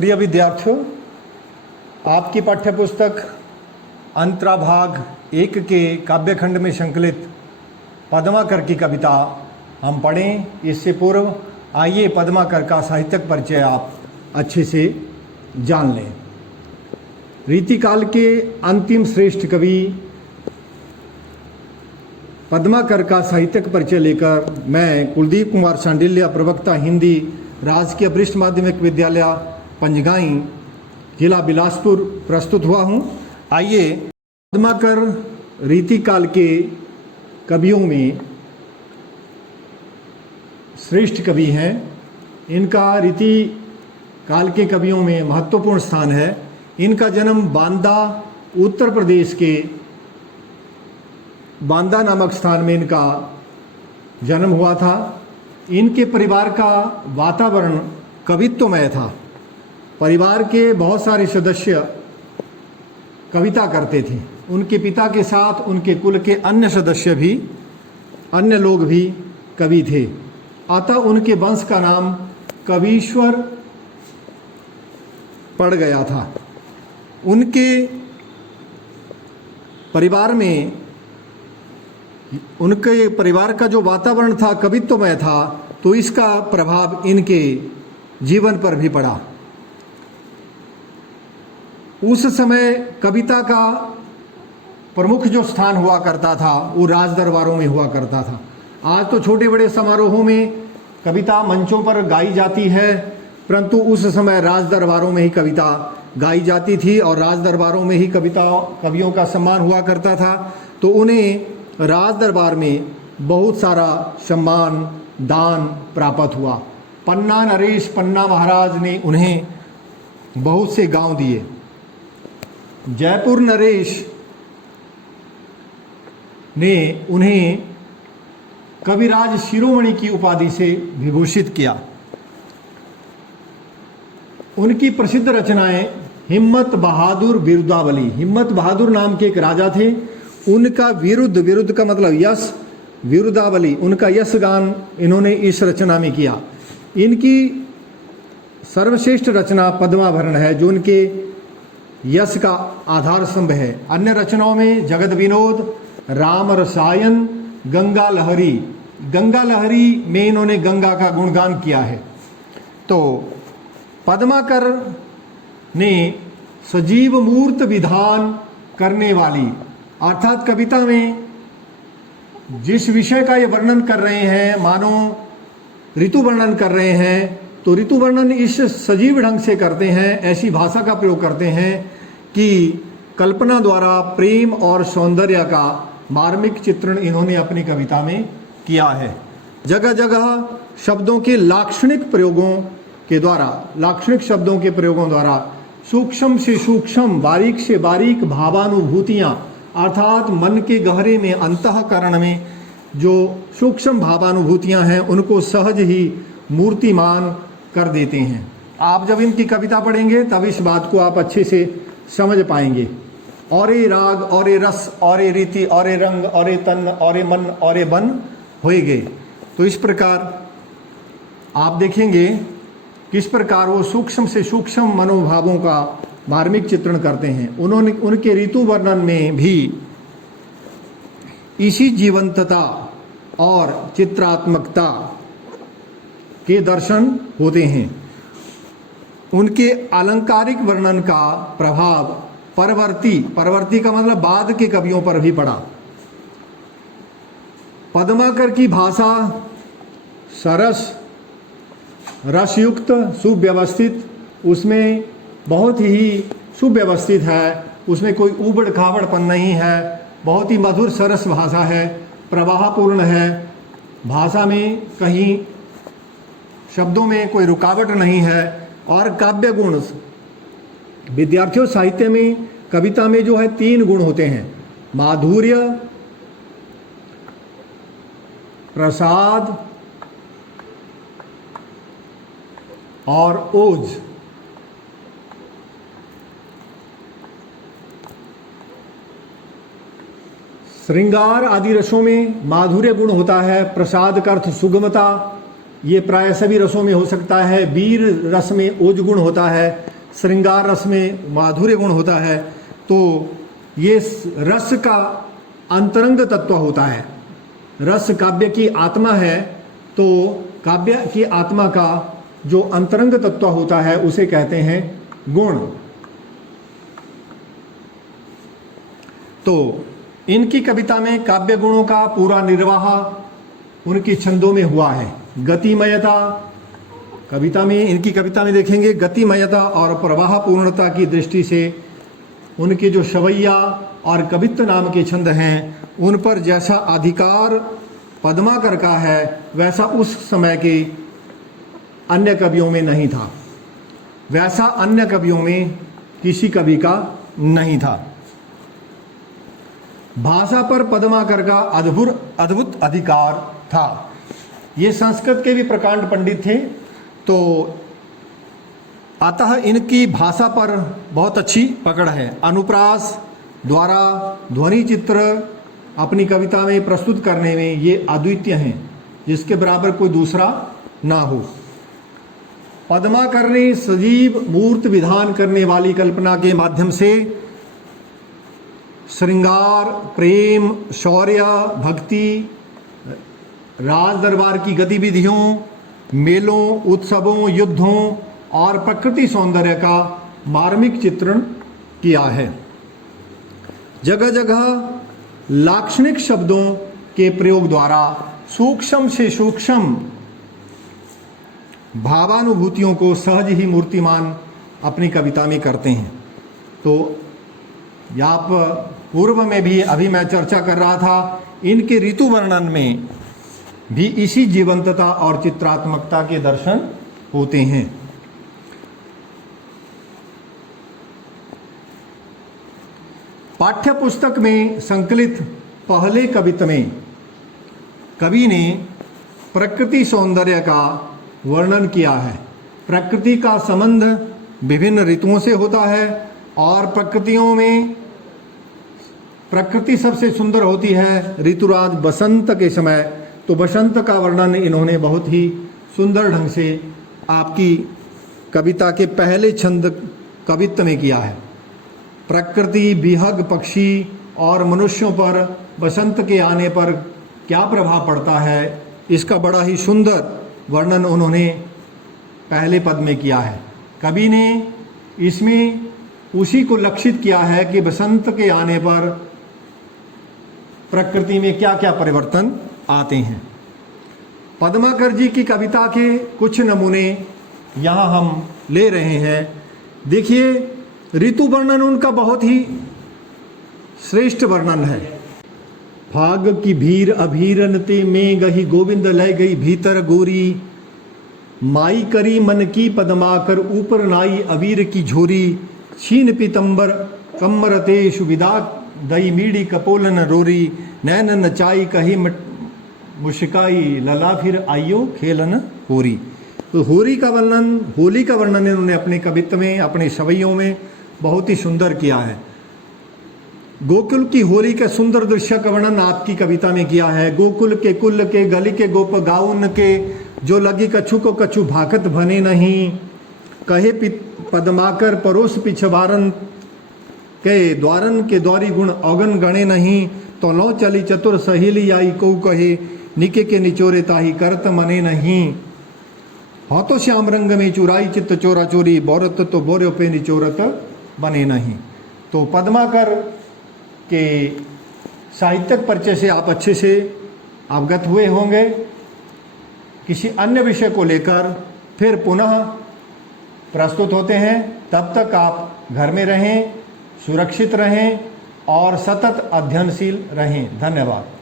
प्रिय विद्यार्थियों, आपकी पाठ्यपुस्तक अंतराभाग 1 के काव्यखंड में संकलित पद्माकर की कविता हम पढ़ें। इससे पूर्व आइए पद्माकर का साहित्यिक परिचय आप अच्छे से जान लें। रीतिकाल के अंतिम श्रेष्ठ कवि पद्माकर का साहित्यिक परिचय लेकर मैं कुलदीप कुमार शांडिल्य, प्रवक्ता हिंदी, राजकीय वरिष्ठ माध्यमिक विद्यालय पंजगाई, जिला बिलासपुर प्रस्तुत हुआ हूँ। आइए, पद्माकर रीतिकाल के कवियों में श्रेष्ठ कवि हैं। इनका रीति काल के कवियों में महत्वपूर्ण स्थान है। इनका जन्म बांदा, उत्तर प्रदेश के बांदा नामक स्थान में इनका जन्म हुआ था। इनके परिवार का वातावरण कवित्वमय था। परिवार के बहुत सारे सदस्य कविता करते थे। उनके पिता के साथ उनके कुल के अन्य लोग भी कवि थे। अतः उनके वंश का नाम कवीश्वर पड़ गया था। उनके परिवार का जो वातावरण था कवित्वमय था, तो इसका प्रभाव इनके जीवन पर भी पड़ा। उस समय कविता का प्रमुख जो स्थान हुआ करता था वो राज दरबारों में हुआ करता था। आज तो छोटे बड़े समारोहों में कविता मंचों पर गाई जाती है, परंतु उस समय राज दरबारों में ही कविता गाई जाती थी और राज दरबारों में ही कवियों का सम्मान हुआ करता था। तो उन्हें राज दरबार में बहुत सारा सम्मान दान प्राप्त हुआ। पन्ना नरेश पन्ना महाराज ने उन्हें बहुत से गांव दिए। जयपुर नरेश ने उन्हें कविराज शिरोमणि की उपाधि से विभूषित किया। उनकी प्रसिद्ध रचनाएं हिम्मत बहादुर बिरुदावली। हिम्मत बहादुर नाम के एक राजा थे। उनका विरुद्ध का मतलब यश, विरुदावली, उनका यश गान इन्होंने इस रचना में किया। इनकी सर्वश्रेष्ठ रचना पद्माभरण है, जो उनके यश का आधार स्तंभ है। अन्य रचनाओं में जगत विनोद, राम रसायन, गंगा लहरी में इन्होंने गंगा का गुणगान किया है। तो पद्माकर ने सजीव मूर्त विधान करने वाली, अर्थात कविता में जिस विषय का ये वर्णन कर रहे हैं, मानो ऋतु वर्णन कर रहे हैं, तो ऋतु वर्णन इस सजीव ढंग से करते हैं, ऐसी भाषा का प्रयोग करते हैं कि कल्पना द्वारा प्रेम और सौंदर्य का मार्मिक चित्रण इन्होंने अपनी कविता में किया है। जगह जगह शब्दों के लाक्षणिक शब्दों के प्रयोगों द्वारा सूक्ष्म से सूक्ष्म, बारीक से बारीक भावानुभूतियाँ, अर्थात मन के गहरे में, अंतःकरण में जो सूक्ष्म भावानुभूतियाँ हैं, उनको सहज ही मूर्तिमान कर देते हैं। आप जब इनकी कविता पढ़ेंगे तब इस बात को आप अच्छे से समझ पाएंगे। और ये राग, और ये रस, और ये रीति, और ये रंग, और ये तन, और ये मन, और ये बन होए गए। तो इस प्रकार आप देखेंगे किस प्रकार वो सूक्ष्म से सूक्ष्म मनोभावों का मार्मिक चित्रण करते हैं। उनके ऋतु वर्णन में भी इसी जीवंतता और चित्रात्मकता के दर्शन होते हैं। उनके अलंकारिक वर्णन का प्रभाव परवर्ती का मतलब बाद के कवियों पर भी पड़ा। पद्माकर की भाषा सरस, रसयुक्त, सुव्यवस्थित, उसमें बहुत ही सुव्यवस्थित है। उसमें कोई उबड़ खाबड़पन नहीं है। बहुत ही मधुर सरस भाषा है, प्रवाहपूर्ण है। भाषा में कहीं शब्दों में कोई रुकावट नहीं है। और काव्य गुण, विद्यार्थियों, साहित्य में, कविता में जो है 3 गुण होते हैं: माधुर्य, प्रसाद और ओज। श्रृंगार आदि रसों में माधुर्य गुण होता है। प्रसाद का अर्थ सुगमता, ये प्राय सभी रसों में हो सकता है। वीर रस में ओज गुण होता है। श्रृंगार रस में माधुर्य गुण होता है, तो ये रस का अंतरंग तत्व होता है। रस काव्य की आत्मा है, तो काव्य की आत्मा का जो अंतरंग तत्व होता है उसे कहते हैं गुण। तो इनकी कविता में काव्य गुणों का पूरा निर्वाह उनकी छंदों में हुआ है। गतिमयता कविता में, इनकी कविता में देखेंगे गतिमयता और प्रवाह पूर्णता की दृष्टि से उनके जो शवैया और कवित्व नाम के छंद हैं उन पर जैसा अधिकार पद्माकर का है वैसा उस समय के अन्य कवियों में नहीं था, वैसा अन्य कवियों में किसी कवि का नहीं था। भाषा पर पद्माकर का अद्भुत अधिकार था। ये संस्कृत के भी प्रकांड पंडित थे, तो अतः इनकी भाषा पर बहुत अच्छी पकड़ है। अनुप्रास द्वारा ध्वनि चित्र अपनी कविता में प्रस्तुत करने में ये अद्वितीय हैं, जिसके बराबर कोई दूसरा ना हो। पद्माकर ने सजीव मूर्त विधान करने वाली कल्पना के माध्यम से श्रृंगार, प्रेम, शौर्य, भक्ति, राज दरबार की गतिविधियों, मेलों, उत्सवों, युद्धों और प्रकृति सौंदर्य का मार्मिक चित्रण किया है। जगह जगह लाक्षणिक शब्दों के प्रयोग द्वारा सूक्ष्म से सूक्ष्म भावानुभूतियों को सहज ही मूर्तिमान अपनी कविता में करते हैं। तो आप पूर्व में भी अभी मैं चर्चा कर रहा था, इनके ऋतु वर्णन में भी इसी जीवंतता और चित्रात्मकता के दर्शन होते हैं। पाठ्य पुस्तक में संकलित पहले कवित्व में कवि ने प्रकृति सौंदर्य का वर्णन किया है। प्रकृति का संबंध विभिन्न ऋतुओं से होता है और प्रकृतियों में प्रकृति सबसे सुंदर होती है ऋतुराज बसंत के समय। तो बसंत का वर्णन इन्होंने बहुत ही सुंदर ढंग से आपकी कविता के पहले छंद कवित्व में किया है। प्रकृति, विहग पक्षी और मनुष्यों पर बसंत के आने पर क्या प्रभाव पड़ता है, इसका बड़ा ही सुंदर वर्णन उन्होंने पहले पद में किया है। कवि ने इसमें उसी को लक्षित किया है कि बसंत के आने पर प्रकृति में क्या क्या परिवर्तन आते हैं। पद्माकर जी की कविता के कुछ नमूने यहाँ हम ले रहे हैं। देखिए, ऋतु वर्णन उनका बहुत ही श्रेष्ठ वर्णन है। फाग की भीर अभीरनते में गही गोविंद लय गई भीतर गोरी, माई करी मन की पद्माकर ऊपर नाई अबीर की झोरी, छीन पीतंबर कम्मरते सुविदा दई मीड़ी कपोलन रोरी, नैन नचाई कही मुशिकाई लला फिर आइयो खेलन होरी। तो होली का वर्णन इन्होंने अपने कवित्व में, अपने सवैयों में बहुत ही सुंदर किया है। गोकुल की होली के सुंदर दृश्य का वर्णन आपकी कविता में किया है। गोकुल के कुल के गली के गोप गाउन के, जो लगी कछु को कछु भाकत भने नहीं, कहे पद्माकर परोस पिछवारन के द्वारन के द्वारी गुण औगन गणे नहीं, तो लो चली चतुर सहेली आई को कहे, निके के निचोरे ताही करत मने नहीं, हाँ तो श्याम रंग में चुराई चित्त चोरा चोरी, बोरत तो बोरे पे निचोरत बने नहीं। तो पद्माकर के साहित्यिक परिचय से आप अच्छे से अवगत हुए होंगे। किसी अन्य विषय को लेकर फिर पुनः प्रस्तुत होते हैं। तब तक आप घर में रहें, सुरक्षित रहें और सतत अध्ययनशील रहें। धन्यवाद।